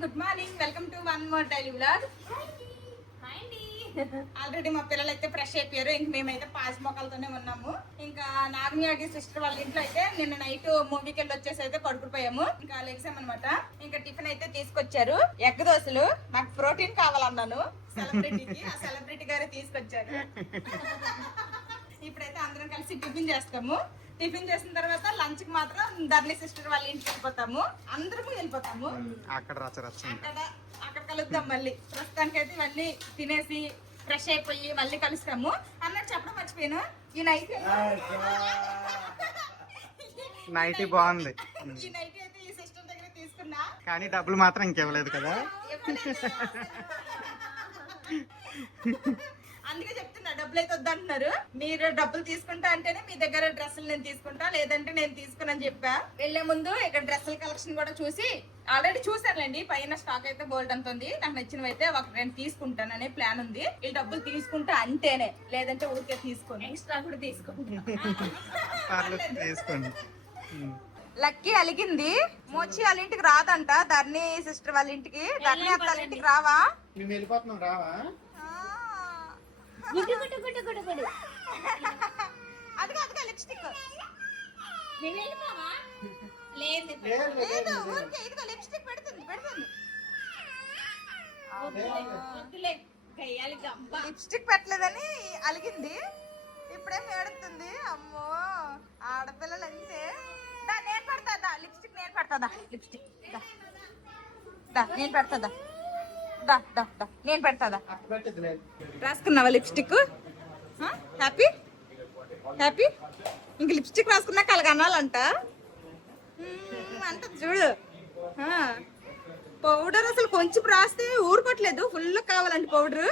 Good morning, welcome to one more daily vlog. Already మా పిల్లలు అయితే ఫ్రెష్ అయిపోయారు. ఇంక మేమైతే పాస్ మొక్కలతోనే ఉన్నాము. ఇంకా నాగన్యాగి సిస్టర్ వాళ్ళ ఇంట్లో అయితే నిన్న నైట్ మూవీకి వెళ్ళి వచ్చేసి అయితే పడుకుపోయాము. ఇంకా లెగ్సాం అనమాట. ఇంకా టిఫిన్ అయితే తీసుకొచ్చారు, ఎగ్ దోశలు. నాకు ప్రోటీన్ కావాలన్నాను సెలబ్రిటీకి, ఆ సెలబ్రిటీ గారే తీసుకొచ్చారు. ఇప్పుడైతే అందరం కలిసి టిఫిన్ చేస్తాము. టిఫిన్ చేసిన తర్వాత లంచ్ కి మాత్రం ధర్ని సిస్టర్ వాళ్ళ ఇంటికి వెళ్ళిపోతాము. అందరము వెళ్ళిపోతాము. అక్కడ కలుద్దాం మళ్ళీ. ప్రస్తుతానికి అయితే ఇవన్నీ తినేసి ఫ్రెష్ అయిపోయి మళ్ళీ కలుస్తాము. అన్నట్టు చెప్పడం మర్చిపోయాను, ఈ నైటీ బాగుంది. ఈ నైటీ అయితే ఈ సిస్టర్ దగ్గర తీసుకున్నా, కానీ డబ్బులు మాత్రం ఇంకెవ్వలేదు కదా. అందుకే చెప్తున్నా, డబ్బులు అయితే వద్దంటున్నారు. మీరు డబ్బులు తీసుకుంటా అంటేనే మీ దగ్గర డ్రెస్సులు నేను తీసుకుంటా, లేదంటే నేను తీసుకుని చెప్పా. వెళ్లే ముందు ఇక్కడ డ్రెస్సుల కలెక్షన్ కూడా చూసి ఆల్రెడీ చూసానులేండి. పైన స్టాక్ అయితే బోల్డ్ అంత ఉంది. నాకు నచ్చినవి అయితే ఒక రెండు తీసుకుంటాను అనే ప్లాన్ ఉంది. ఈ డబ్బులు తీసుకుంటా అంటేనే, లేదంటే ఊరికే తీసుకోండి. ఎక్స్ట్రా కూడా తీసుకోండి. లక్కీ అలిగింది. మోచి వాళ్ళ ఇంటికి రాదంట, ధర్ని సిస్టర్ వాళ్ళ ఇంటికి. ధర్ని అత్త వాళ్ళ ఇంటికి రావా? మేము వెళ్ళిపోతున్నాం, రావా? అదిగా లిప్స్టిక్ లిప్స్టిక్ పెడుతుంది. లిప్స్టిక్ పెట్టలేదని అలిగింది. ఇప్పుడేం ఏడుతుంది. అమ్మో, ఆడపిల్లలు అంతే. నేను పెడతా లిప్స్టిక్, నేను పెడతా లిప్స్టిక్. నేను పెడతా, నేను పెడతా. రాసుకున్నావా లిప్స్టిక్? Happy happy. ఇంక లిప్స్టిక్ రాసుకున్నాక అలాగ అనాలంట అంట. చూడు, పౌడర్ అసలు కొంచెం రాస్తే ఊరుకోట్లేదు, ఫుల్ కావాలండి పౌడర్.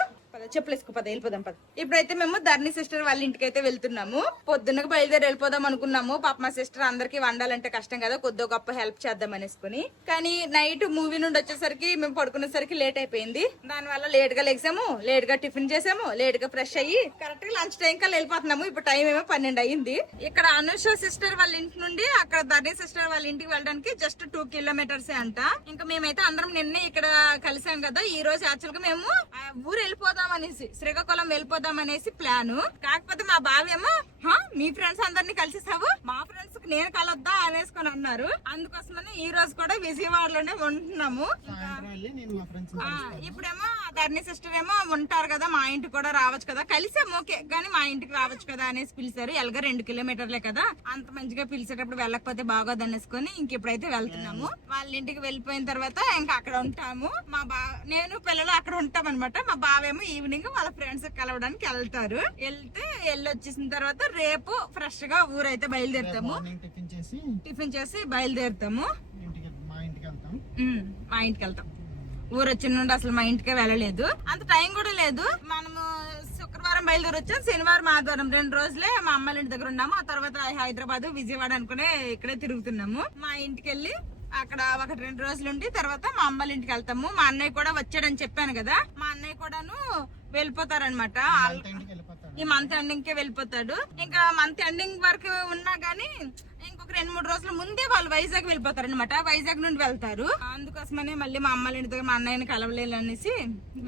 చెప్పులు వేసుకోపద, వెళ్ళిపోదాం పద. ఇప్పుడైతే మేము ధర్ని సిస్టర్ వాళ్ళ ఇంటికి అయితే వెళ్తున్నాము. పొద్దున్నకు బయలుదేరి వెళ్ళిపోదాం అనుకున్నాము. పాప మా సిస్టర్ అందరికి వండాలంటే కష్టం కదా, కొద్దిగా గొప్ప హెల్ప్ చేద్దాం అనేసుకుని. కానీ నైట్ మూవీ నుండి వచ్చేసరికి మేము పడుకునేసరికి లేట్ అయిపోయింది. దాని వల్ల లేట్ గా లెగ్సాము, లేట్ గా టిఫిన్ చేసాము, లేట్ గా ఫ్రెష్ అయ్యి కరెక్ట్ గా లంచ్ టైం కల్లా వెళ్ళిపోతున్నాము. ఇప్పుడు టైం ఏమో 12 అయ్యింది. ఇక్కడ అనుష సిస్టర్ వాళ్ళ ఇంటి నుండి అక్కడ ధర్ని సిస్టర్ వాళ్ళ ఇంటికి వెళ్ళడానికి జస్ట్ 2 కిలోమీటర్స్ అంట. ఇంకా మేమైతే అందరం నిన్నే ఇక్కడ కలిసాం కదా. ఈ రోజు యాక్చువల్ గా మేము ఊరు వెళ్ళిపోదాం అనేసి, శ్రీకాకుళం వెళ్ళిపోదాం అనేసి ప్లాన్. కాకపోతే మా బావేమో మీ ఫ్రెండ్స్ అందరినీ కలిసేసావు, మా ఫ్రెండ్స్ కి నేను కలొద్దా అనేసుకొని అన్నారు. అందుకోసమని ఈ రోజు కూడా విజయవాడలోనే ఉంటున్నాము. ఇప్పుడేమో ధర్ని సిస్టర్ ఏమో ఉంటారు కదా, మా ఇంటికి కూడా రావచ్చు కదా. కలిసాము ఓకే, కానీ మా ఇంటికి రావచ్చు కదా అనేసి పిలిచారు. ఎలాగ 2 కిలోమీటర్లే కదా, అంత మంచిగా పిలిచేటప్పుడు వెళ్ళకపోతే బాగోదు అనేసుకొని ఇంక ఇప్పుడైతే వెళ్తున్నాము. వాళ్ళ ఇంటికి వెళ్ళిపోయిన తర్వాత ఇంకా అక్కడ ఉంటాము. నేను పిల్లలు అక్కడ ఉంటాం అనమాట. మా బావేమో ఈవినింగ్ వాళ్ళ ఫ్రెండ్స్ కలవడానికి వెళ్తారు. వెళ్ళొచ్చేసిన తర్వాత రేపు ఫ్రెష్ గా ఊరైతే బయలుదేరుతాము. టిఫిన్ చేసి బయలుదేరుతాము. మా ఇంటికి వెళ్తాం. ఊరు వచ్చిన నుండి అసలు మా ఇంటికే వెళ్ళలేదు, అంత టైం కూడా లేదు. మనము శుక్రవారం బయలుదేరి వచ్చాం, శనివారం ఆదివారం 2 రోజులే మా అమ్మాయిల ఇంటి దగ్గర ఉన్నాము. ఆ తర్వాత హైదరాబాద్ విజయవాడ అనుకునే ఇక్కడే తిరుగుతున్నాము. మా ఇంటికి వెళ్ళి అక్కడ 1-2 రోజులు ఉండి తర్వాత మా అమ్మాయిల ఇంటికి వెళ్తాము. మా అన్నయ్య కూడా వచ్చాడని చెప్పాను కదా, మా అన్నయ్య కూడాను వెళ్ళిపోతారనమాట. ఈ మంత్ ఎండింగ్ కే వెళ్ళిపోతాడు. ఇంకా మంత్ ఎండింగ్ వరకు ఉన్నా గానీ ఇంకొక 2-3 రోజుల ముందే వాళ్ళు వైజాగ్ వెళ్ళిపోతారు అనమాట. వైజాగ్ నుండి వెళ్తారు. అందుకోసమని మళ్ళీ మా అమ్మాయిల ఇంటి దగ్గర మా అన్నయ్యని కలవలేదు అనేసి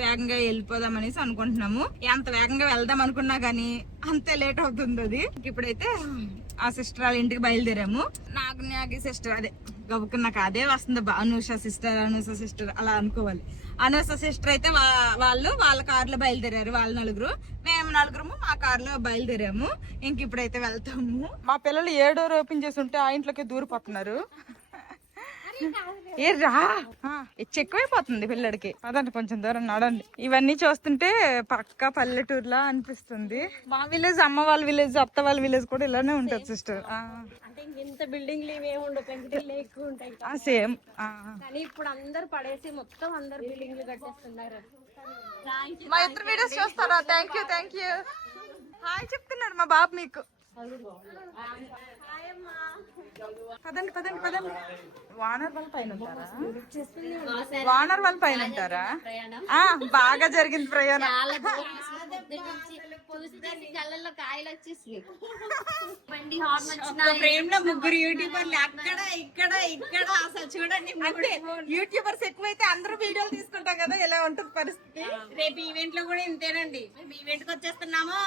వేగంగా వెళ్ళిపోదాం అనేసి అనుకుంటున్నాము. ఎంత వేగంగా వెళ్దాం అనుకున్నా గానీ అంతే లేట్ అవుతుంది. అది ఇప్పుడైతే ఆ సిస్టర్ వాళ్ళ ఇంటికి బయలుదేరాము. నాగన్యాగి సిస్టర్ అదే గబుకున్నాక అదే వస్తుంది. అనూష సిస్టర్ అలా అనుకోవాలి. అనూష సిస్టర్ అయితే వాళ్ళ కార్లో బయలుదేరారు. వాళ్ళ 4, మేము 4 మా కార్లో బయలుదేరాము. ఇంక ఇప్పుడైతే వెళ్తాము. మా పిల్లలు 7వ డోర్ ఓపెన్ చేసి ఉంటే ఆ ఇంట్లోకి దూరిపోతున్నారు. ఏ రా, ఎక్కువైపోతుంది పిల్లడికి. అదండి కొంచెం దూరం నడండి. ఇవన్నీ చూస్తుంటే పక్కా పల్లెటూరులా అనిపిస్తుంది. మా విలేజ్, అమ్మ వాళ్ళ విలేజ్, అత్త వాళ్ళ విలేజ్ కూడా ఇలానే ఉంటది సిస్టర్. ఇంత బిల్డింగ్లు ఇవేమి ఉండవు, పెంకుటిల్లు ఎక్కువ ఉంటాయి. సేమ్. కానీ ఇప్పుడు అందరు పడేసి మొత్తం అందరు బిల్డింగ్లు కట్టేస్తున్నారు. మా ఇద్దరు వీడియోస్ చూస్తారా? Thank you. హాయ్ చెప్తున్నారు మా బాబు మీకు. పదండి పదండి పదండి. వానర్ వాళ్ళ పైన ఉంటారా? వానర్ వాళ్ళ పైన ఉంటారా? ఆ, బాగా జరిగింది ప్రయాణం. కళ్ళల్లో కాయలు వచ్చేసి ఫ్రేమ్ లో ముగ్గురు యూట్యూబర్లు అక్కడ ఇక్కడ ఇక్కడ అసలు చూడండి. అంటే యూట్యూబర్స్ ఎక్కువైతే అందరూ వీడియోలు తీసుకుంటాం కదా, ఎలా ఉంటుంది పరిస్థితి. రేపు ఈవెంట్ లో కూడా ఇంతేనండి. మేము ఈవెంట్ కి వచ్చేస్తున్నాము.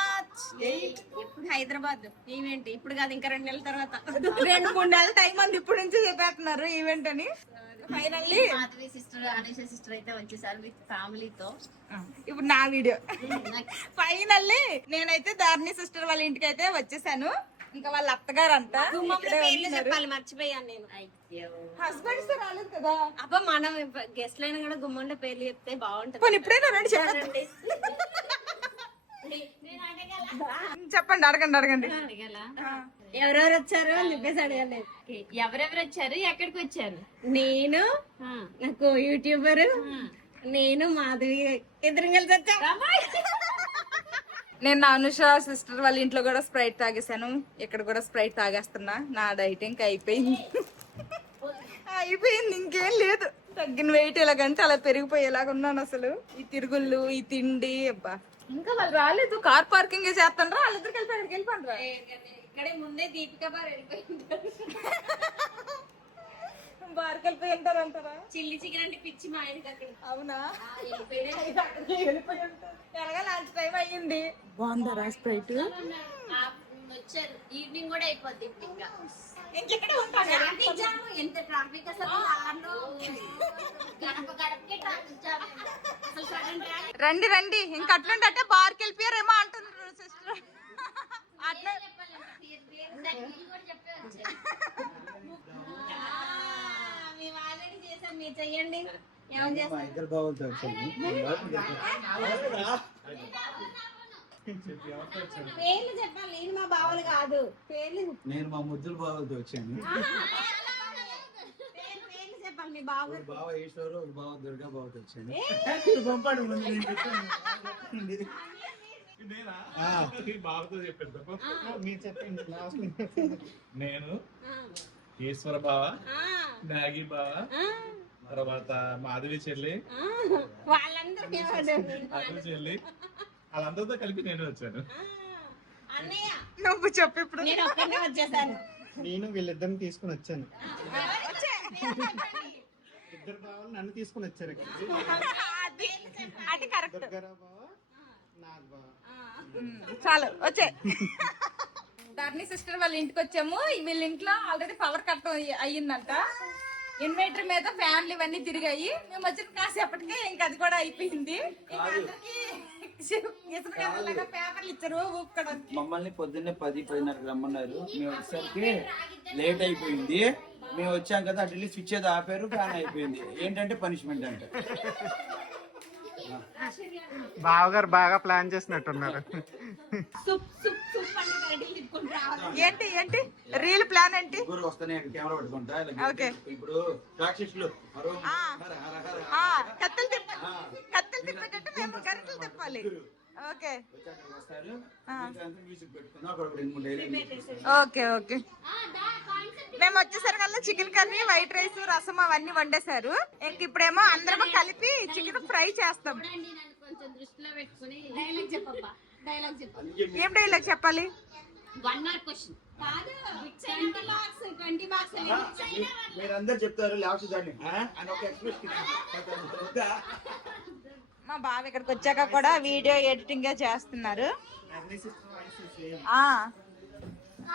ఇప్పుడు హైదరాబాద్ ఈవెంట్ ఇప్పుడు కాదు, ఇంకా 2 నెలల తర్వాత. 2-3 నెలల టైం ఉంది ఇప్పుడు నుంచి చెప్పేస్తున్నారు ఈవెంట్ అని. ఫైనల్లీ మాధవి సిస్టర్ అనేష సిస్టర్ అయితే వచ్చేసారు విత్ ఫ్యామిలీతో. ఇప్పుడు నా వీడియో. ఫైనల్లీ నేనైతే ధారణి సిస్టర్ వాళ్ళ ఇంటికి అయితే వచ్చేసాను. ఇంకా వాళ్ళ అత్తగారు అంట. చెప్పాలి మర్చిపోయాను నేను. హస్బెండ్స్ రాలేదు కదా. అబ్బా మనం గెస్ట్ లైన్ కూడా గుమ్మంలో పేర్లు చెప్తే బాగుంటది. పోనీ ఇప్పుడైనా రండి చెప్పండి. చెప్పండి, అడగండి అడగండి. ఎవరెవరు వచ్చారు అని చెప్పేసి అడగలేదు. ఎవరెవరు వచ్చారు, ఎక్కడికి వచ్చారు? నేను నాకు యూట్యూబర్, నేను మాధవి ఇద్దరం కలిసి వచ్చాం. నేను అనుష సిస్టర్ వాళ్ళ ఇంట్లో కూడా స్ప్రైట్ తాగేసాను. ఇక్కడ కూడా స్ప్రైట్ తాగేస్తున్నా. నా డైట్ ఇంకా అయిపోయింది. అయిపోయింది, ఇంకేం లేదు. తగ్గిన వెయిట్ ఎలాగంటే అలా పెరిగిపోయేలాగా ఉన్నాను అసలు. ఈ తిరుగుళ్ళు, ఈ తిండి, అబ్బా. ఇంకా వాళ్ళు రాలేదు. కార్ పార్కింగ్ చేస్తాను. వాళ్ళిద్దరు కలిపి అక్కడికి వెళ్ళిపోండి. ఇక్కడే ముందే దీపిక బార్ వెళ్ళిపోయింది. బార్కి వెళ్ళిపోయి ఉంటారు అంటారా? చిల్లీ చికెన్ అంటే పిచ్చి మా ఆయనకి అక్కడ. అవునా? ఎలాగా లంచ్ టైం అయ్యింది. బాగుందా స్ప్రైట్? వచ్చారు ఈవినింగ్ కూడా అయిపోద్ది. ఇప్పుడు ఇంకా ఇంకెక్కడే ఉంటాను. ఎంత ట్రాఫిక్ అసలు. గడప గడపకే ట్రాఫిక్ జామ్. అసలు సడన్ రండి రండి. ఇంకా అట్లుంటే అంటే బార్కి వెళ్ళిపోయారేమో అంటున్నారు సిస్టర్. అట్లా మేము ఆల్రెడీ చేసాం, మీరు చెయ్యండి. పేర్లు చెప్పాలి. నేను మా బావలు కాదు, పేర్లు. నేను మా ముద్దుల బావలతో వచ్చాను. పేర్లు చెప్పాలి. మీ బావ బావ ఈశ్వరు, బావ దుర్గా బావతో వచ్చాను. బాబుతో చెప్పేద్దాం. మీరు చెప్పండి లాస్ట్. నేను ఈశ్వర బావ, నాగి బావ, తర్వాత మాధవి చెల్లి, వాళ్ళందరూ మాధవి చెల్లి, వాళ్ళందరితో కలిపి నేను వచ్చాను. అన్నయ్య నువ్వు చెప్పు. ఇప్పుడు నేను ఒక్కనే వచ్చేసాను. నేను వీళ్ళిద్దరిని తీసుకుని వచ్చాను. ఇద్దరు బావలు నన్ను తీసుకుని వచ్చారు. అది కరెక్ట్. దుర్గారావు బావ, నాగ్ బావ. చాలు వచ్చే. ధర్ని సిస్టర్ వాళ్ళ ఇంటికి వచ్చాము. వీళ్ళ ఇంట్లో ఆల్రెడీ పవర్ కట్ అయ్యిందంట. ఇన్వర్టర్ మీద ఫ్యాన్లు ఇవన్నీ తిరిగాయి. మేము వచ్చిన కాసేపటికి ఇంకా అది కూడా అయిపోయింది. పేపర్లు ఇచ్చారు ఊపుకోవడానికి. మమ్మల్ని పొద్దున్నే 10-10:30 రమ్మన్నారు. మేము వచ్చేసరికి లేట్ అయిపోయింది. మేము వచ్చాం కదా, అటు స్విచ్ ఏదో ఆపారు, ఫ్యాన్ అయిపోయింది. ఏంటంటే పనిష్మెంట్ అంటే. బావగారు బాగా ప్లాన్ చేసినట్టున్నారు. ఏంటి ఏంటి రీల్ ప్లాన్ ఏంటి? ఊరు వస్తానే కెమెరా పెట్టుకుంటా. ఓకే. ఇప్పుడు రాక్షసులు కత్తులు తిప్పేటట్టు మేము గరిటలు తిప్పాలి. ఓకే వస్తారు. మ్యూజిక్ పెట్టుకుందాం. అక్కడ 2-3 డైలీ. Okay okay. మేము వచ్చేసరికల్లా చికెన్ కర్రీ, వైట్ రైస్, రసం అవన్నీ వండేశారు. ఇంక ఇప్పుడేమో అందరం కలిపి చికెన్ ఫ్రై చేస్తాం. కొంచెం దృష్టిలో పెట్టుకుని డైలాగ్ చెప్పబ్బా. డైలాగ్ చెప్పండి. ఏం డైలాగ్ చెప్పాలి? 1 mark క్వశ్చన్ కాదు, 20 మార్క్స్ 20 మార్క్స్. మీరందరూ చెప్తారు లాస్ట్ దాన్ని అని ఒక ఎక్స్ప్రెషన్. మా బావ ఇక్కడికి వచ్చాక కూడా వీడియో ఎడిటింగ్ చేస్తున్నారు.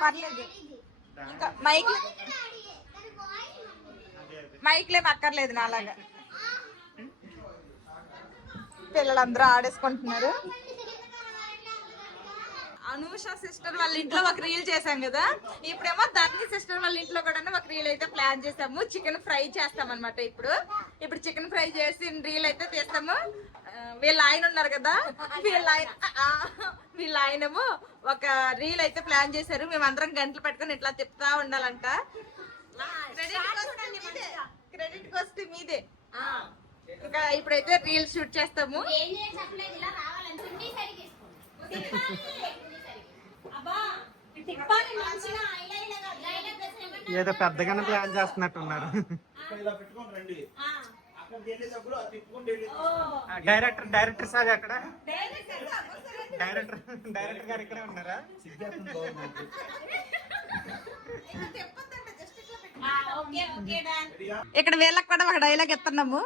పర్లేదు. ఇంకా మైక్లేం అక్కర్లేదు నాలాగా. పిల్లలందరూ ఆడేసుకుంటున్నారు. అనూష సిస్టర్ వాళ్ళ ఇంట్లో ఒక రీల్ చేసాం కదా, ఇప్పుడేమో ధర్ని సిస్టర్ వాళ్ళ ఇంట్లో కూడా ఒక రీల్ అయితే ప్లాన్ చేసాము. చికెన్ ఫ్రై చేస్తాం అనమాట. ఇప్పుడు చికెన్ ఫ్రై చేసి రీల్ అయితే తీస్తాము. వీళ్ళ ఆయన ఉన్నారు కదా, వీళ్ళ ఆయనేమో ఒక రీల్ అయితే ప్లాన్ చేశారు. మేమందరం గంటలు పెట్టుకుని ఇట్లా తిప్పుతా ఉండాలంట. క్రెడిట్ వస్తే మీదే. ఇంకా ఇప్పుడైతే రీల్ షూట్ చేస్తాము. తిప్పాలి మంచిగా ఏదో పెద్దగానే ప్లాన్ చేస్తున్నట్టున్నారు. ఇలా పెట్టుకొని రండి. అక్కడికి వెళ్ళేటప్పుడు అది తిప్పుకుంటూ వెళ్ళి డైరెక్టర్ సార్ అక్కడ డైరెక్టర్ గారు ఇక్కడే ఉన్నారా? సిద్ధార్థం బాగుంది నాకు. ఇక్కడ వీళ్ళకి కూడా ఒక డైలాగ్ ఎత్తున్నాము.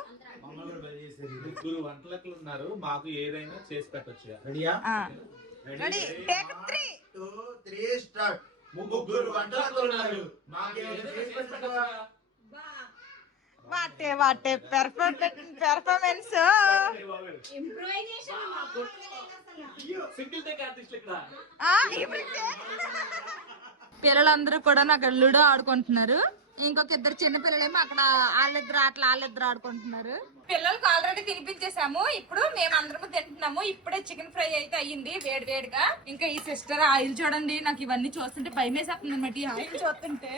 మమ్మల్ని బలి చేశారు. ముగ్గురు వంటలకులు ఉన్నారు, మాకు ఏదైనా చేసి పెట్టొచ్చు. రెడీయా? Ready take 3 2 3 start. ముగ్గురు వంటలకులు ఉన్నారు, మాకు ఏదైనా చేసి పెట్టొచ్చా? What a performance. Improvisation single take artist ఇక్కడ. పిల్లలందరూ కూడా నాకు లూడో ఆడుకుంటున్నారు. ఇంకొక ఇద్దరు చిన్న పిల్లలేమో అక్కడ వాళ్ళిద్దరు ఆడుకుంటున్నారు. పిల్లలకు ఆల్రెడీ తినిపించేసాము. ఇప్పుడు మేము అందరము తింటున్నాము. ఇప్పుడే చికెన్ ఫ్రై అయితే అయ్యింది వేడి వేడిగా. ఇంకా ఈ సిస్టర్ ఆయిల్ చూడండి, నాకు ఇవన్నీ చూస్తుంటే భయం వేసేస్తుంది అనమాట. ఈ ఆయిల్ చూస్తుంటే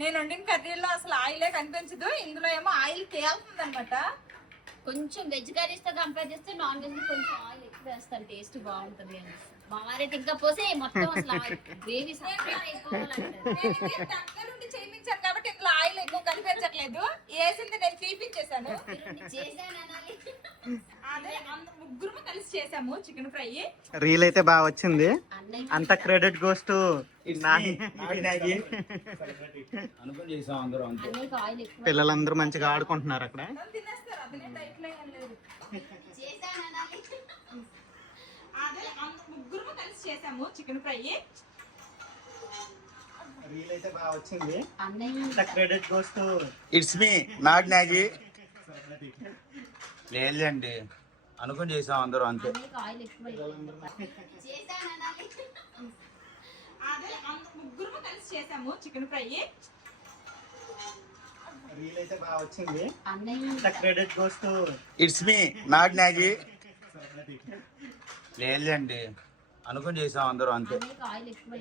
నేను వండిన కర్రీలో అసలు ఆయిలే కనిపించదు. ఇందులో ఏమో ఆయిల్ తేలుతుంది అనమాట. కొంచెం వెజ్ కర్రీస్ తో కంపేర్ చేస్తే నాన్ వెజ్ కొంచెం ఆయిల్ ఎక్కువ వేస్తారు, టేస్ట్ బాగుంటది అని. మా వారైతే ఇంకా పోసే మొత్తం అసలు గ్రేవీ దగ్గరుండి చేయించాను కాబట్టి ఇందులో ఆయిల్ ఎక్కువ కనిపించట్లేదు. వేసింది నేను తీపిచ్చేసాను. అదే ముగ్గురు కలిసి చేసాము చికెన్ ఫ్రై. రీల్ అయితే బాగా వచ్చింది. అంత క్రెడిట్ గోస్ టు అనుకుని చేసాం అందరూ అంతే. ఆయిల్ ఎక్కువ పిల్లలందరూ మంచిగా ఆడుకుంటున్నారు అక్కడ. తినేస్తారు. అదే డైట్ లో ఏం లేదు. అదే ముగ్గురు కలిసి చేసాము చికెన్ ఫ్రై. రీల్ అయితే బాగా వచ్చింది. అన్నయ్య అంత credit goes to it's me not Nagi. లేదండి, అనుకుని చేసాం అందరూ అంతే. ఆయిల్ ఎక్కువ అదే ముగ్గురు కలిసి చేసాము చికెన్ ఫ్రై. రీల్ అయితే బాగా వచ్చింది. అన్నయ్య అంత credit goes to it's me not Nagi. లేదండి, అనుకుని చేసాం అందరూ అంతే. ఆయిల్ ఎక్కువ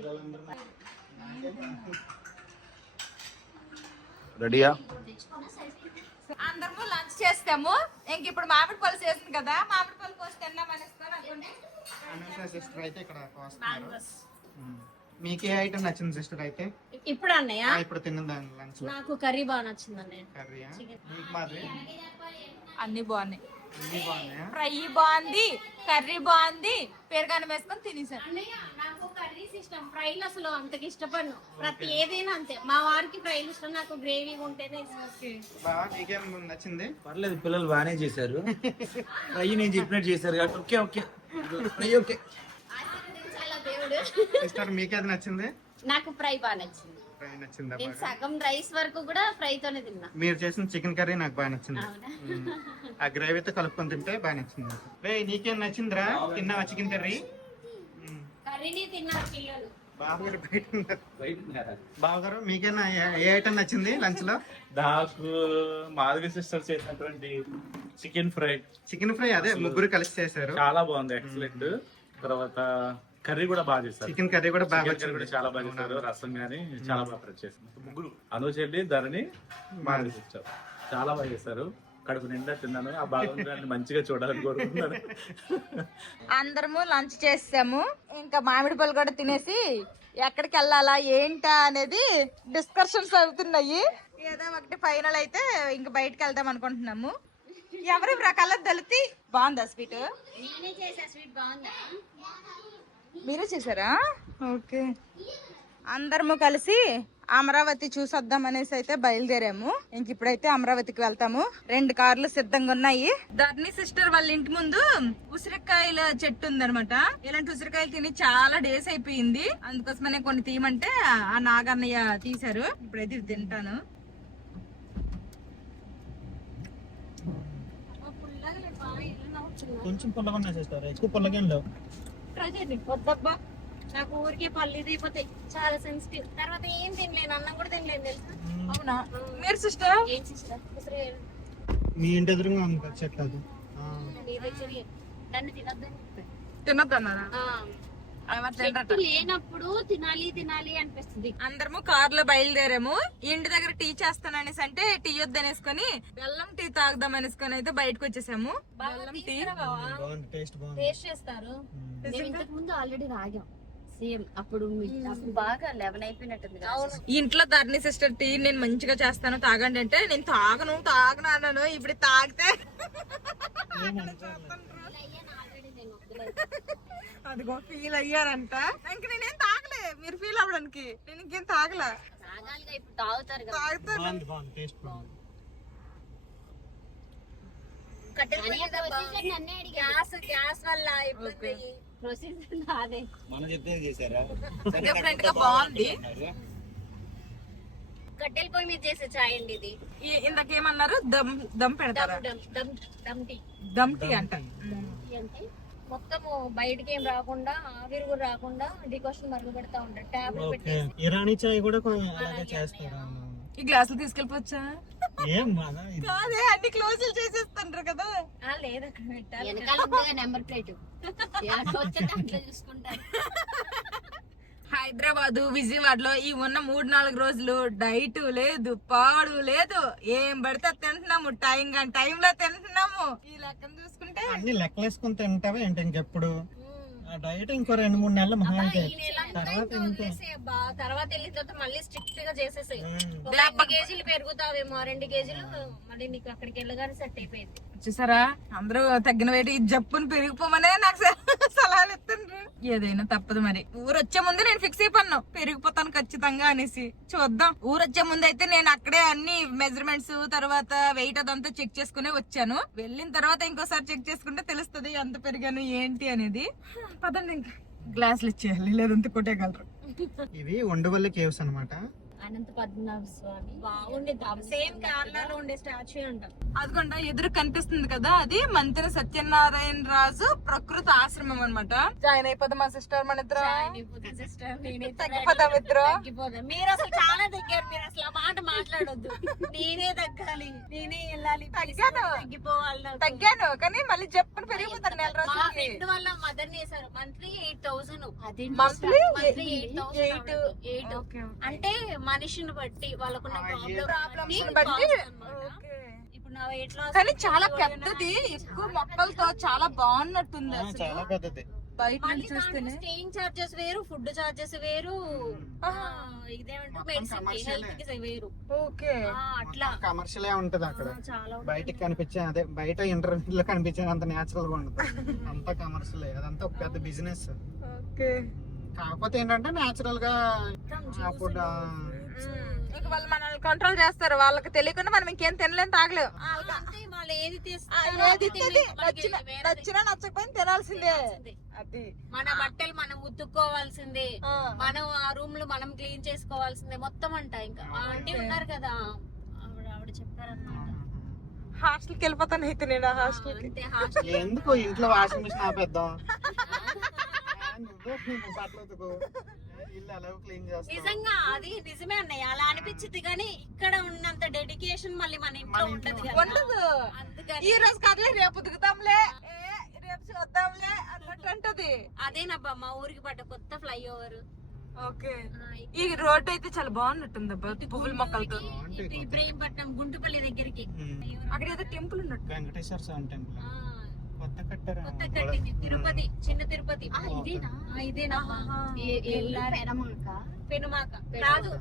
రెడీయా? అందరము లంచ్ చేస్తాము. ఇంక ఇప్పుడు మామిడి పళ్ళు చేసింది కదా, మామిడి పళ్ళు కోసి తిన్నాం అనేసుకొని అనుకోండి. సిస్టర్ అయితే ఇక్కడ కోస్తున్నారు. మీకు ఏ ఐటమ్ నచ్చింది సిస్టర్ అయితే? ఇప్పుడు అన్నయ్య ఇప్పుడు తిన్న లంచ్ లో నాకు కర్రీ బాగా నచ్చింది అన్నయ్య. కర్రీయా? మీకు మాది అన్ని బాగున్నాయి. అన్ని బాగున్నాయా? ఫ్రై బాగుంది, కర్రీ బాగుంది, పెరుగన్నం వేసుకొని తినేసాను. అన్నయ్య నాకు కర్రీస్ ఇష్టం, ఫ్రైలు అసలు అంతకి ఇష్టపడను. ప్రతి ఏదైనా అంతే, మా వారికి ఫ్రైలు ఇష్టం, నాకు గ్రేవీ ఉంటేనే ఇష్టం. బాగా నీకేం నచ్చింది? పర్లేదు, పిల్లలు బాగానే చేశారు. ఫ్రై నేను చెప్పినట్టు చేశారు కాబట్టి ఓకే ఓకే ఫ్రై ఓకే. ఆశీర్వదించాలా దేవుడు. సిస్టర్ మీకేది నచ్చింది? నాకు ఫ్రై బాగా నచ్చింది. ఫ్రై నచ్చిందా? నేను బాగా సగం రైస్ వరకు కూడా ఫ్రై తోనే తిన్నా. మీరు చేసిన చికెన్ కర్రీ నాకు బాగా నచ్చింది. అవునా? ఆ గ్రేవీతో కలుపుకొని తింటే బాగా నచ్చింది. రే నీకేం నచ్చిందిరా? తిన్నావా చికెన్ కర్రీ? కర్రీని తిన్నారు పిల్లలు. బావగారు బయట ఉన్నారు. బావగారు మీకేనా ఏ ఐటమ్ నచ్చింది లంచ్ లో? నాకు మాధవి సిస్టర్ చేసినటువంటి చికెన్ ఫ్రై చికెన్ ఫ్రై అదే ముగ్గురు కలిసి చేశారు. చాలా బాగుంది, ఎక్సలెంట్. తర్వాత కర్రీ కూడా బాగా చేస్తారు. చికెన్ కర్రీ కూడా బాగా చికెన్ కర్రీ కూడా చాలా బాగా చేస్తారు. రసం గానీ చాలా బాగా ప్రిపేర్ చేస్తారు. ముగ్గురు అను చెల్లి ధరణి మాధవి సిస్టర్ చాలా బాగా చేస్తారు. కడుపు నిండా తిన్నాను. ఆ భాగంగా మంచిగా చూడాలని కోరుకుంటున్నాను. అందరము లంచ్ చేసాము. ఇంకా మామిడి పళ్ళు కూడా తినేసి ఎక్కడికి వెళ్ళాలా ఏంటా అనేది డిస్కషన్స్ అవుతున్నాయి. ఏదో ఒకటి ఫైనల్ అయితే ఇంకా బయటకు వెళ్దాం అనుకుంటున్నాము. ఎవరు రకాల దళితి బాగుందా స్వీట్? నేనే చేసా స్వీట్. బాగుందా? మీరే చేశారా? ఓకే. అందరము కలిసి అమరావతి చూసొద్దాం అనేసి అయితే బయలుదేరాము. ఇంక ఇప్పుడైతే అమరావతికి వెళ్తాము. 2 కార్లు సిద్ధంగా ఉన్నాయి. ధర్ని సిస్టర్ వాళ్ళ ఇంటి ముందు ఉసిరికాయల చెట్టు ఉందనమాట. ఇలాంటి ఉసిరికాయలు తిని చాలా డేస్ అయిపోయింది. అందుకోసమనే కొన్ని తీయమంటే ఆ నాగన్నయ్య తీశారు. ఇప్పుడైతే ఇది తింటాను. కొంచెం పుల్లగా ఉన్నాయి సిస్టర్, ఎక్కువ పుల్లగా లేవు. వద్దబ్బా, నాకు ఊరికే పళ్ళు అయిపోతాయి, చాలా సెన్సిటివ్. తర్వాత ఏం తినలేను, అన్నం కూడా తినలేను తెలుసా. అవునా? మీరు సిస్టర్ ఏం సిస్టర్ ఉసిరికాయలు మీ ఇంటి ఎదురుగా ఉంది కదా చెట్టు అది. నీ దగ్గర దాన్ని తినొద్దని చెప్పాను. తినొద్దన్నారా? చెట్టు లేనప్పుడు తినాలి తినాలి అనిపిస్తుంది. అందరము కార్ లో బయలుదేరాము. ఇంటి దగ్గర టీ చేస్తాననేసి అంటే టీ వద్దనేసుకొని బెల్లం టీ తాగుదాం అనేసుకొని అయితే బయటకు వచ్చేసాము. బెల్లం టీ బాగుంది, టేస్ట్ బాగుంది. టేస్ట్ చేస్తారు. మేము ఇంతకు ముందు ఆల్రెడీ తాగాం. సేమ్ అప్పుడు అప్పుడు బాగా 11 అయిపోయినట్టుంది కదా. ఇంట్లో ధరణి సిస్టర్ టీ నేను మంచిగా చేస్తాను తాగండి అంటే నేను తాగను అన్నాను. ఇప్పుడు తాగితే అదిగో ఫీల్ అయ్యారంట. ఇంక నేనేం తాగలే, మీరు ఫీల్ అవ్వడానికి. నేను ఇంకేం తాగలే. తాగాలిగా, ఇప్పుడు తాగుతారు కదా. తాగుతాను. గ్యాస్ వల్ల ఇబ్బంది. ప్రొసీజర్ అదే మనం చెప్తే చేశారా? డిఫరెంట్ గా బాగుంది. కట్టెల పొయ్యి మీద చేసే చాయ్ అండి ఇది. ఇందాకేమన్నారు? దమ్ పెడతారా? దమ్ టీ. దమ్ టీ అంట. అంటే మొత్తము బయటకి ఏం రాకుండా, ఆవిరి కూడా రాకుండా డికాషన్ మరుగు పెడతా ఉంటారు. టాబ్లెట్ పెట్టేసి ఇరానీ చాయ్ కూడా అలాగే చేస్తారు. ఈ గ్లాసులు తీసుకెళ్ళిపోవచ్చా? ఏం కాదే, అన్ని క్లోజ్ చేసేస్తుంటారు కదా. లేదు అక్కడ పెట్టాలి. వెనకాల నెంబర్ ప్లేట్ అట్లా చూసుకుంటారు. హైదరాబాద్ విజయవాడలో ఈ ఉన్న 3-4 రోజులు డైట్ లేదు, పాడు లేదు, ఏం పడితే తింటున్నాము. టైంలో తింటున్నాము. ఈ లెక్కను చూసుకుంటే అన్ని లెక్కలేసుకుని తింటావా ఏంటి ఇంకెప్పుడు? డైట్ ఇంకో 2-3 నెలలు మహా అయితే. తర్వాత వెళ్ళిన తర్వాత మళ్ళీ స్ట్రిక్ట్ గా చేసేసాయి. 2 కేజీలు పెరుగుతావేమో, 2 కేజీలు మళ్ళీ నీకు అక్కడికి వెళ్ళగానే సెట్ అయిపోయింది. చూసారా, అందరూ తగ్గిన వేటి జప్పుని పెరిగిపోమనే నాకు సలహాలు ఇస్తుండ్రు. ఏదైనా తప్పదు మరి. ఊరొచ్చే ముందు నేను ఫిక్స్ అయిపోయాను, పెరిగిపోతాను ఖచ్చితంగా అనేసి. చూద్దాం. ఊరొచ్చే ముందు అయితే నేను అక్కడే అన్ని మెజర్మెంట్స్ తర్వాత వెయిట్ అదంతా చెక్ చేసుకునే వచ్చాను. వెళ్ళిన తర్వాత ఇంకోసారి చెక్ చేసుకుంటే తెలుస్తుంది ఎంత పెరిగాను ఏంటి అనేది. పదండి, ఇంకా గ్లాసులు ఇచ్చేయాలి, లేదంతా కొట్టేయగలరు. ఇవి ఉండవల్లి కేవ్స్ అన్నమాట. అనంత పద్మనాభ స్వామి బాగుండే, సేమ్ కేరళలో ఉండే స్టాచ్యూ అంట. అదిగోండి ఎదురు కనిపిస్తుంది కదా, అది మంత్రి సత్యనారాయణ రాజు ప్రకృతి ఆశ్రమం అన్నమాట. జాయిన్ అయిపోతాం మా సిస్టర్, మన ఇద్దరు సిస్టర్ తగ్గిపోతాం ఇద్దరు. మీరు అసలు చాలా దగ్గర, మీరు అసలు ఆ మాట మాట్లాడొద్దు. నేనే తగ్గాలి, నేనే వెళ్ళాలి, తగ్గాను కానీ మళ్ళీ చెప్పుని పెరిగిపోతాను నెల రోజులు. ఫ్రెండ్ వాళ్ళ మదర్ చేశారు మంత్లీ 8,000. మంత్లీ 8,000 అంటే మనిషిని బట్టి వాళ్ళకున్న ప్రాబ్లమ్స్ బట్టి. ఇప్పుడు నా వెయిట్ లాస్ కానీ చాలా పెద్దది, ఎక్కువ మొక్కలతో చాలా బాగున్నట్టుంది. చాలా పెద్దది. బయట నుంచి చూస్తేనే స్టేయింగ్ చార్జెస్ వేరు, ఫుడ్ చార్జెస్ వేరు, ఇదేమంటారు మెడిసిన్ హెల్త్ కి వేరు. ఓకే, అట్లా కమర్షియల్ ఉంటది అక్కడ. చాలా బయటకి కనిపించే అదే బయట ఇంటర్వ్యూ లో కనిపించే అంత నేచురల్ గా ఉండదు. అంతా కమర్షియల్, అదంతా ఒక పెద్ద బిజినెస్. ఓకే. కాకపోతే ఏంటంటే నేచురల్ గా ఫుడ్ ఇక వాళ్ళు మనల్ని కంట్రోల్ చేస్తారు. వాళ్ళకి తెలియకుండా మనం ఇంకేం తినలేం, తాగలేం. వాళ్ళు ఏది నచ్చినా నచ్చకపోయినా తినాల్సిందే. అది మన బట్టలు మనం ఉతుక్కోవాల్సిందే, మనం ఆ రూమ్ లో మనం క్లీన్ చేసుకోవాల్సిందే మొత్తం అంట. ఇంకా ఆంటీ ఉన్నారు కదా, ఆవిడ చెప్పారన్నమాట. హాస్టల్కి వెళ్ళిపోతాను అయితే నేను. హాస్టల్ ఎందుకు ఇంట్లో వాషింగ్ మిషన్ ఆపేద్దాం. నిజంగా అది నిజమే అన్నయ్య, అలా అనిపించింది. కానీ ఇక్కడ ఉన్నంత డెడికేషన్ మళ్ళీ మన ఇంట్లో ఉండదు. ఈ రోజు కదలే, రేపు ఉతుకుతాంలే, రేపు చూద్దాంలే అన్నట్టు ఉంటది. అదేనబ్బా మా ఊరికి పడ్డ కొత్త ఫ్లైఓవర్. ఓకే, ఈ రోడ్డు అయితే చాలా బాగున్నట్టుంది అబ్బా, పువ్వుల మొక్కలతో. ఇబ్రహీంపట్నం గుంటుపల్లి దగ్గరికి అక్కడ ఏదో టెంపుల్ ఉన్నట్టు. వెంకటేశ్వర స్వామి టెంపుల్ కొత్త కట్టింది. తిరుపతి, చిన్న తిరుపతి. ఇదేనా పెనుమాక కాదు,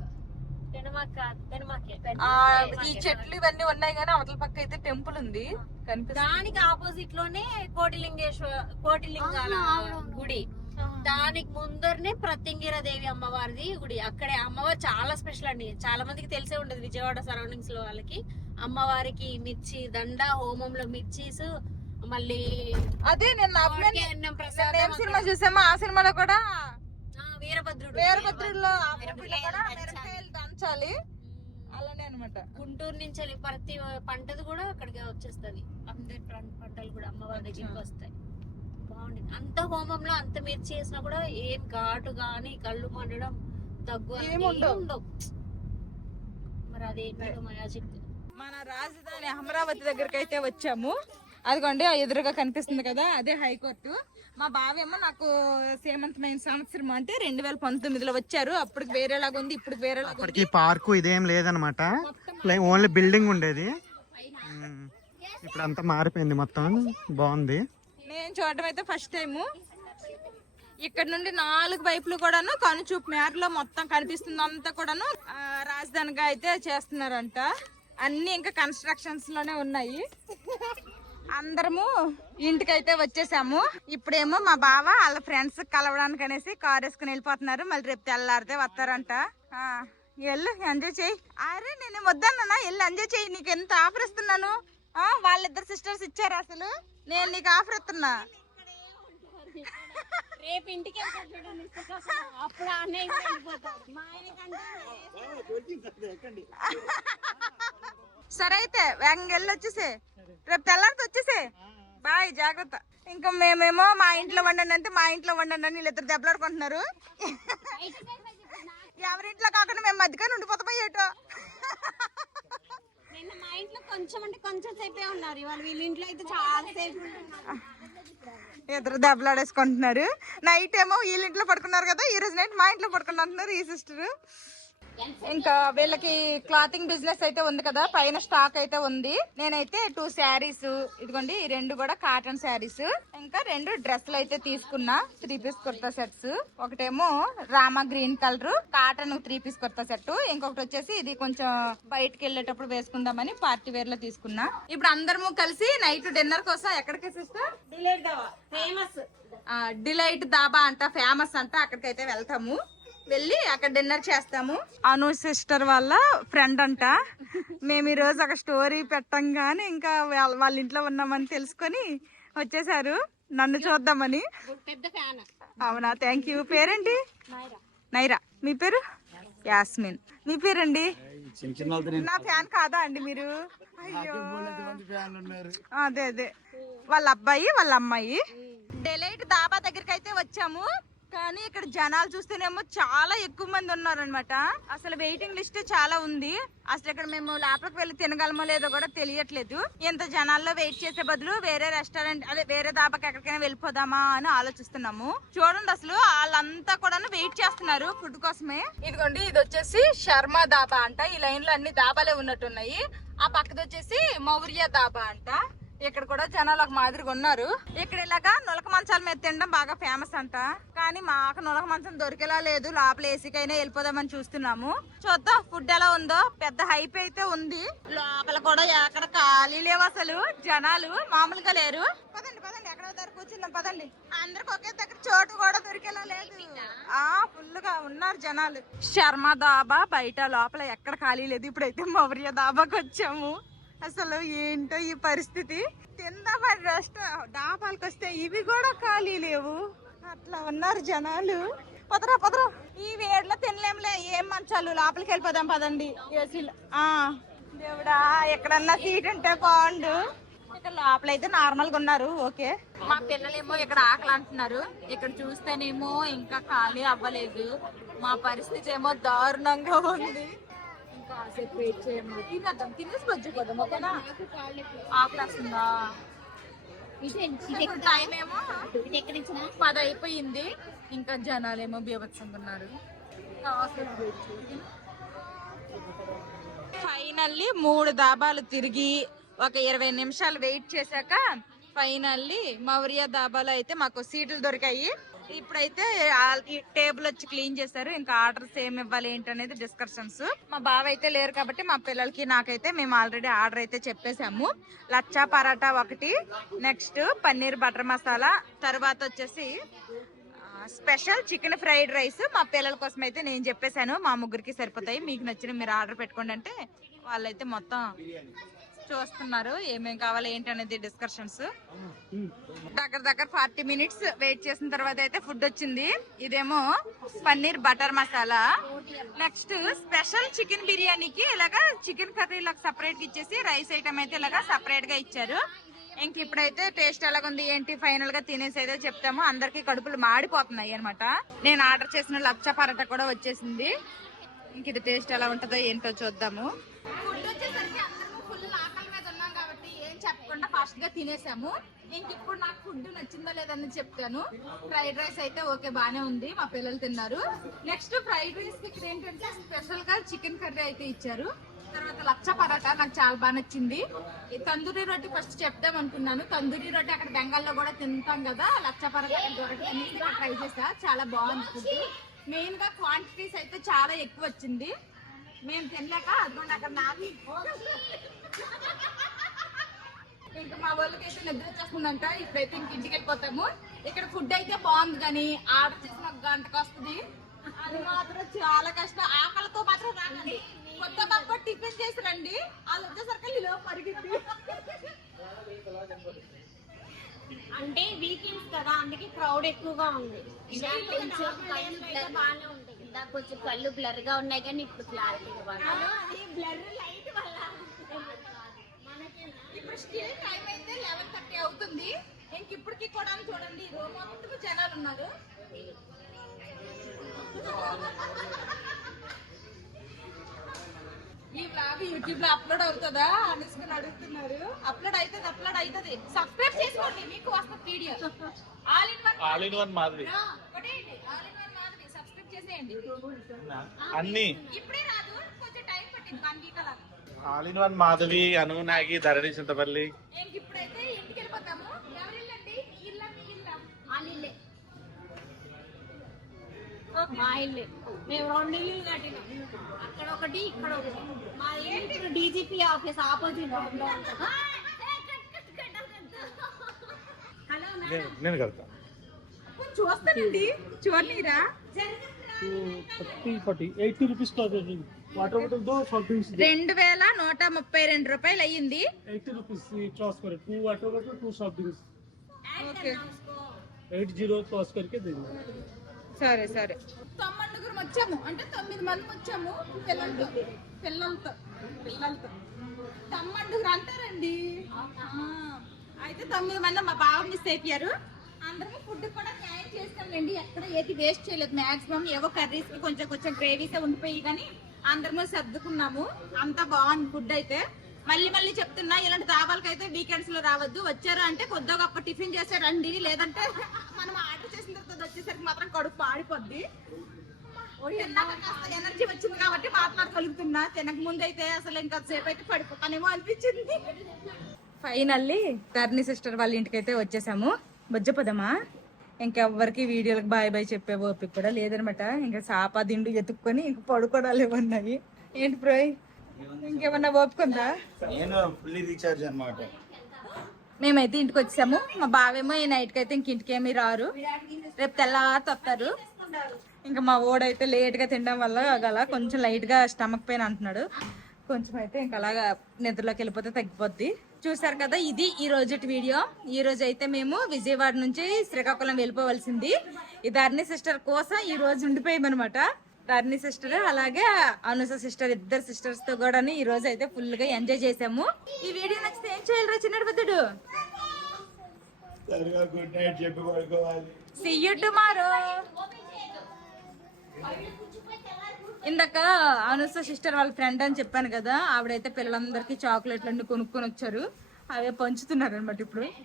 ఈ చెట్లు ఇవన్నీ ఉన్నాయి కానీ అవతల పక్క అయితే టెంపుల్ ఉంది. దానికి ఆపోజిట్ లోనే కోటిలింగాల గుడి. దానికి ముందరనే ప్రత్యంగిరాదేవి అమ్మవారిది గుడి. అక్కడే అమ్మవారు చాలా స్పెషల్ అండి, చాలా మందికి తెలిసే ఉండదు విజయవాడ సరౌండింగ్స్ లో వాళ్ళకి. అమ్మవారికి మిర్చి దండ, హోమంలో మిర్చీస్, మళ్ళీ అదే నేను సినిమా చూసామా, ఆ సినిమాలో కూడా వీరభద్రుడిలో దంచాలి అలానే అనమాట. గుంటూరు నుంచి ప్రతి పంటది కూడా అక్కడికి వచ్చేస్తుంది. అందరి పంటలు కూడా అమ్మవారి దగ్గరికి వస్తాయి. బాగుంటుంది. అంత హోమంలో అంత మిర్చి చేసినా కూడా ఏం ఘాటు గాని కళ్ళు మండడం దగ్గు ఉండవు. మరి అదేంటో మ్యాజిక్. మన రాజధాని అమరావతి దగ్గరికి అయితే వచ్చాము. అదిగోండి ఎదురుగా కనిపిస్తుంది కదా, అదే హైకోర్టు. మా బావేమో నాకు సేమంతమైన సంవత్సరం అంటే 2019లో వచ్చారు. అప్పటికి వేరేలాగా ఉంది, ఇప్పుడు వేరేలాగా ఉంది. పార్కు ఇదేం లేదనమాట, ఓన్లీ బిల్డింగ్ ఉండేది. ఇప్పుడు అంతా మారిపోయింది, మొత్తం బాగుంది. నేను చూడటం అయితే ఫస్ట్ టైం. ఇక్కడ నుండి 4 వైపులు కూడాను కనుచూపు మేరలో మొత్తం కనిపిస్తుంది అంతా కూడాను రాజధానిగా అయితే చేస్తున్నారంట. అన్ని ఇంకా కన్స్ట్రక్షన్స్ లోనే ఉన్నాయి. అందరము ఇంటికైతే వచ్చేసాము. ఇప్పుడేమో మా బావ వాళ్ళ ఫ్రెండ్స్ కలవడానికి అనేసి కార్ వేసుకుని వెళ్ళిపోతున్నారు. మళ్ళీ రేపు తెల్లారితే వస్తారంట. వెళ్ళు ఎంజాయ్ చెయ్యి. అరే నేను వద్దన్నా, వెళ్ళి ఎంజాయ్ చెయ్యి. నీకు ఎంత ఆఫర్ ఇస్తున్నాను. వాళ్ళిద్దరు సిస్టర్స్ ఇచ్చారు. అసలు నేను నీకు ఆఫర్ ఇస్తున్నా. రేపు ఇంటికి అప్పుడు సరే అయితే వేగంగా వెళ్ళి వచ్చేసే. రేపు తెల్లారితో వచ్చేసే. బాయ్, జాగ్రత్త. ఇంకా మేమేమో మా ఇంట్లో వండండి అంటే మా ఇంట్లో వండండి అని వీళ్ళిద్దరు దెబ్బలాడుకుంటున్నారు. ఎవరింట్లో కాకుండా మేము మధ్యకాని ఉండిపోతామో ఏటో. మా ఇంట్లో కొంచెం అంటే కొంచెం సేపే ఉన్నారు. ఇవాళ వీళ్ళ ఇంట్లో అయితే చాలా సేపు ఇద్దరు దెబ్బలాడేసుకుంటున్నారు. నైట్ ఏమో వీళ్ళ ఇంట్లో పడుకున్నారు కదా, ఈ రోజు నైట్ మా ఇంట్లో పడుకుంటున్నారు ఈ సిస్టర్. ఇంకా వీళ్ళకి క్లాతింగ్ బిజినెస్ అయితే ఉంది కదా, పైన స్టాక్ అయితే ఉంది. నేనైతే 2 శారీస్, ఇదిగోండి ఈ 2 కూడా కాటన్ శారీస్, ఇంకా 2 డ్రెస్సులు అయితే తీసుకున్నా. 3 పీస్ కుర్తా సెట్స్. ఒకటేమో Rama green colour cotton 3 piece kurta set, ఇంకొకటి వచ్చేసి ఇది కొంచెం బయటకు వెళ్ళేటప్పుడు వేసుకుందామని పార్టీ వేర్ లో తీసుకున్నా. ఇప్పుడు అందరము కలిసి నైట్ డిన్నర్ కోసం ఎక్కడికి sister? Delight dhaba famous. Delight dhaba అంట, ఫేమస్ అంట. అక్కడికైతే వెళ్తాము. వెళ్ళి అక్కడ డిన్నర్ చేస్తాము. అను సిస్టర్ వాళ్ళ ఫ్రెండ్ అంట. మేము ఈ రోజు ఒక స్టోరీ పెట్టంగానే ఇంకా వాళ్ళ ఇంట్లో ఉన్నామని తెలుసుకొని వచ్చేసారు నన్ను చూద్దామని. పెద్ద ఫ్యాన్. అవునా, థ్యాంక్ యూ. పేరేంటి? నైరా. మీ పేరు? యాస్మిన్. మీ పేరండి? నా ఫ్యాన్ కాదా అండి మీరు? అయ్యో, అదే అదే వాళ్ళ అబ్బాయి వాళ్ళ అమ్మాయి. డిలైట్ దాబా దగ్గరికి అయితే వచ్చాము. కానీ ఇక్కడ జనాలు చూస్తేనేమో చాలా ఎక్కువ మంది ఉన్నారనమాట. అసలు వెయిటింగ్ లిస్ట్ చాలా ఉంది. అసలు ఇక్కడ మేము లోపలికి వెళ్ళి తినగలమో లేదో కూడా తెలియట్లేదు. ఇంత జనాల్లో వెయిట్ చేసే బదులు వేరే రెస్టారెంట్, అదే వేరే దాబాకి ఎక్కడికైనా వెళ్ళిపోదామా అని ఆలోచిస్తున్నాము. చూడండి అసలు వాళ్ళంతా కూడా వెయిట్ చేస్తున్నారు ఫుడ్ కోసమే. ఇదిగోండి, ఇది వచ్చేసి శర్మ దాబా అంట. ఈ లైన్ లో అన్ని దాబాలే ఉన్నట్టున్నాయి. ఆ పక్కది వచ్చేసి మౌర్య దాబా అంట. ఇక్కడ కూడా జనాలు ఒక మాదిరిగా ఉన్నారు. ఇక్కడ ఇలాగా నులక మంచాల మీద తినడం బాగా ఫేమస్ అంట. కానీ మాకు నులక మంచం దొరికేలా లేదు. లోపల ఏసీకైనా వెళ్ళిపోదామని చూస్తున్నాము. చూద్దాం ఫుడ్ ఎలా ఉందో. పెద్ద హైప్ అయితే ఉంది. లోపల కూడా ఎక్కడ ఖాళీ లేవు. అసలు జనాలు మామూలుగా లేరు. పదండి పదండి, ఎక్కడ దగ్గర కూర్చుందాం పదండి. అందరికి ఒకే దగ్గర చోటు కూడా దొరికేలా లేదు. ఫుల్ గా ఉన్నారు జనాలు. శర్మ దాబా బయట, లోపల ఎక్కడ ఖాళీ లేదు. ఇప్పుడైతే మౌర్య దాబాకి వచ్చాము. అసలు ఏంటో ఈ పరిస్థితి. తిందామని డాబాలకు వస్తే ఇవి కూడా ఖాళీ లేవు. అట్లా ఉన్నారు జనాలు. పదరా పదరా, ఈ వేడిలో తినలేములే. ఏం మంచాలు, లోపలికి వెళ్ళిపోదాం పదండి. ఏసీలో. దేవుడా, ఎక్కడన్నా సీట్ ఉంటే బాగుండు. ఇక్కడ లోపలైతే నార్మల్ గా ఉన్నారు. ఓకే, మా పిల్లలేమో ఇక్కడ ఆకలి అంటున్నారు. ఇక్కడ చూస్తేనేమో ఇంకా ఖాళీ అవ్వలేదు. మా పరిస్థితి ఏమో దారుణంగా ఉంది. కాసేపు వెయిట్ చేయమని తినేద్దాం, తినేసి వచ్చిపోదాం. ఓకేనా? ఆకలేస్తుందా? టైం ఏమో 10 అయిపోయింది. ఇంకా జనాలేమో బీభత్సంగా ఉన్నారు. ఫైనల్లీ 3 దాబాలు తిరిగి ఒక 20 నిమిషాలు వెయిట్ చేశాక ఫైనల్లీ మౌర్య దాబాలో అయితే మాకు సీట్లు దొరికాయి. ఇప్పుడైతే టేబుల్ వచ్చి క్లీన్ చేశారు. ఇంకా ఆర్డర్స్ ఏమి ఇవ్వాలి ఏంటి అనేది డిస్కషన్స్. మా బావ అయితే లేరు కాబట్టి మా పిల్లలకి నాకైతే మేము ఆల్రెడీ ఆర్డర్ అయితే చెప్పేశాము. లచ్చా పరాటా ఒకటి, నెక్స్ట్ పన్నీర్ బటర్ మసాలా, తర్వాత వచ్చేసి స్పెషల్ చికెన్ ఫ్రైడ్ రైస్. మా పిల్లల కోసం అయితే నేను చెప్పేశాను, మా ముగ్గురికి సరిపోతాయి, మీకు నచ్చిన మీరు ఆర్డర్ పెట్టుకోండి అంటే వాళ్ళైతే మొత్తం చూస్తున్నారు ఏమేం కావాలి ఏంటి అనేది డిస్కషన్స్. దగ్గర 40 మినిట్స్ వెయిట్ చేసిన తర్వాత అయితే ఫుడ్ వచ్చింది. ఇదేమో paneer butter masala, next special chicken బిర్యానీకి ఇలాగా చికెన్ కర్రీ సపరేట్ గా ఇచ్చేసి రైస్ ఐటమ్ అయితే ఇలాగా సపరేట్ గా ఇచ్చారు. ఇంక ఇప్పుడైతే టేస్ట్ ఎలాగుంది ఏంటి ఫైనల్ గా తినేసి అయితే చెప్తాము. అందరికి కడుపులు మాడిపోతున్నాయి అనమాట. నేను ఆర్డర్ చేసిన లచ్చా పరాటా కూడా వచ్చేసింది. ఇంక ఇది టేస్ట్ ఎలా ఉంటుందో ఏంటో చూద్దాము. ఫుడ్ వచ్చేసరికి అందరూ ఫుల్ ఆకలి మీద ఉన్నాం కాబట్టి ఏం చెప్పకుండా ఫాస్ట్ గా తినేసాము. ఇంక ఇప్పుడు నాకు ఫుడ్ నచ్చిందో లేదని చెప్తాను. ఫ్రైడ్ రైస్ అయితే ఓకే బానే ఉంది, మా పిల్లలు తిన్నారు. నెక్స్ట్ ఫ్రైడ్ రైస్ ఇక్కడ ఏంటంటే స్పెషల్ గా చికెన్ కర్రీ అయితే ఇచ్చారు. తర్వాత లచ్చ పరాటా నాకు చాలా బాగా నచ్చింది. ఈ తందూరి రొట్టి ఫస్ట్ చెప్దాం అనుకున్నాను. తందూరి రొట్టి అక్కడ బెంగాల్లో కూడా తింటాం కదా, లచ్చ పరాటా దొరకదని ట్రై చేసా. చాలా బాగుంటుంది. మెయిన్ గా క్వాంటిటీస్ అయితే చాలా ఎక్కువ వచ్చింది. మేము తినలేక అదిగోండి అక్కడ నాది ఇంకా మా వాళ్ళకి అయితే నిద్ర వచ్చేస్తుందంట. ఇప్పుడైతే ఇంక ఇంటికి వెళ్ళిపోతాము. ఇక్కడ ఫుడ్ అయితే బాగుంది కానీ ఆర్డర్ చేసిన ఒక గంటకు వస్తుంది. అది మాత్రం చాలా కష్టం. ఆకలితో మాత్రం రానండి. కొత్త పప్పు టిఫిన్ చేసి రండి, వాళ్ళు వచ్చేసరికి ఇలా పరిగింది. అంటే వీకెండ్స్ కదా, అందుకే క్రౌడ్ ఎక్కువగా ఉంది. బాగానే ఉంటాయి. ఇందాక కొంచెం కళ్ళు బ్లర్ గా ఉన్నాయి కానీ ఇప్పుడు క్లారిటీగా ఇప్పుడు స్టిల్ టైం అయితే 11:30 అవుతుంది. ఇంక ఇప్పటికి కూడా చూడండి రూమ్ మొత్తం జనాలు ఉన్నారు. ఈ వ్లాగ్ యూట్యూబ్ లో అప్లోడ్ అవుతుందా అనేసుకుని అడుగుతున్నారు. అప్లోడ్ అవుతుంది. సబ్స్క్రైబ్ చేసుకోండి, మీకు వస్తుంది video. All in one Madhavi subscribe చేసేయండి. అన్ని ఇప్పుడే రాదు, కొంచెం టైం పట్టింది, 1 వీక్ అలా. ఆల్ ఇన్ వన్ మాధవి, అను, నాగి, ధరణి, చింతపల్లి. ఇప్పుడైతే ఇంటికి వెళ్ళిపోతాము. ఎవరిల్లండి? మీ ఇల్లా? ఇల్లే మా ఇల్లే. మేము 2 ఇల్లులు కట్టినాం, అక్కడ ఒకటి ఇక్కడ ఒకటి. మా ఏంటి డీజీపీ ఆఫీస్ ఆపోజిట్ హలో నేను కడతా. చూస్తానండి, చూడనీరా. 80 rupees का वाटर बॉटल दो, सॉफ्ट ड्रिंक्स 2132 రూపాయలు అయ్యింది. 80 rupees क्रॉस करे, 2 water bottle 2 soft drinks okay 80 cross करके दे दो. సరే 9 వచ్చాము, అంటే 9 మంది వచ్చాము పిల్లలతో. తమ్మండుగురు అంటారండి. అయితే 9 మంది మా బావ మిస్ అయిపోయారు. అందరూ ఫుడ్ కూడా న్యాయం చేస్తాంలేండి, ఎక్కడ ఏది వేస్ట్ చేయలేదు. మాక్సిమం ఏవో కర్రీస్ కి కొంచెం గ్రేవీసే ఉండిపోయి కానీ అందరము సర్దుకున్నాము. అంతా బాగుంది ఫుడ్ అయితే. మళ్ళీ చెప్తున్నా, ఇలాంటి దాబాలకైతే వీకెండ్స్ లో రావద్దు. వచ్చారు అంటే కొద్దిగా గొప్ప టిఫిన్ చేశారండి, లేదంటే మనం ఆర్డర్ చేసిన తర్వాత వచ్చేసరికి మాత్రం కడుపు పాడిపోద్ది. ఎనర్జీ వచ్చింది కాబట్టి మాట్లాడగలుగుతున్నా. తినక ముందు అయితే అసలు ఇంకా సేపు అయితే పడిపోతానేమో అనిపించింది. ఫైనల్లీ ధరణి సిస్టర్ వాళ్ళ ఇంటికి అయితే వచ్చేసాము. బొజ్జపదమా ఇంకెవ్వరికి వీడియోలకు బాయ్ చెప్పే ఓపిక కూడా లేదనమాట. ఇంకా సాపా దిండు ఎత్తుక్కొని ఇంక పడుకోవడాలు ఏమన్నాయి. ఏంటి ప్రోయ్, ఇంకేమన్నా ఓపుకుందా? నేను ఫుల్లీ రీఛార్జ్ అన్నమాట. మేమైతే ఇంటికి వచ్చాము. మా బావేమో ఈ నైట్కి అయితే ఇంటికి ఏమీ రారు, రేపు తెల్లారి వస్తారు. ఇంకా మా ఓడైతే లేట్గా తినడం వల్ల అలా కొంచెం లైట్గా స్టమక్ పెయిన్ అంటున్నాడు. కొంచెం అయితే ఇంకా అలాగా నిద్రలోకి వెళ్ళిపోతే తగ్గిపోద్ది. చూసారు కదా, ఇది ఈ రోజు వీడియో. ఈ రోజు అయితే మేము విజయవాడ నుంచి శ్రీకాకుళం వెళ్ళిపోవలసింది. ఈ ధరణి సిస్టర్ కోసం ఈ రోజు ఉండిపోయామన్నమాట. ధరణి సిస్టర్ అలాగే అనుస సిస్టర్, ఇద్దరు సిస్టర్స్ తో కూడా ఈ రోజు అయితే ఫుల్ గా ఎంజాయ్ చేసాము. ఈ వీడియో నచ్చితే ఏం చేయాలి చిన్నడు పెద్దడు? గుడ్ నైట్ చెప్పి పడుకోవాలి. See you tomorrow. ఇందాక అనుస సిస్టర్ వాళ్ళ ఫ్రెండ్ అని చెప్పాను కదా, ఆవిడైతే పిల్లలందరికీ చాక్లెట్లు అన్ని కొనుక్కొని వచ్చారు. అవే పంచుతున్నారు అనమాట ఇప్పుడు.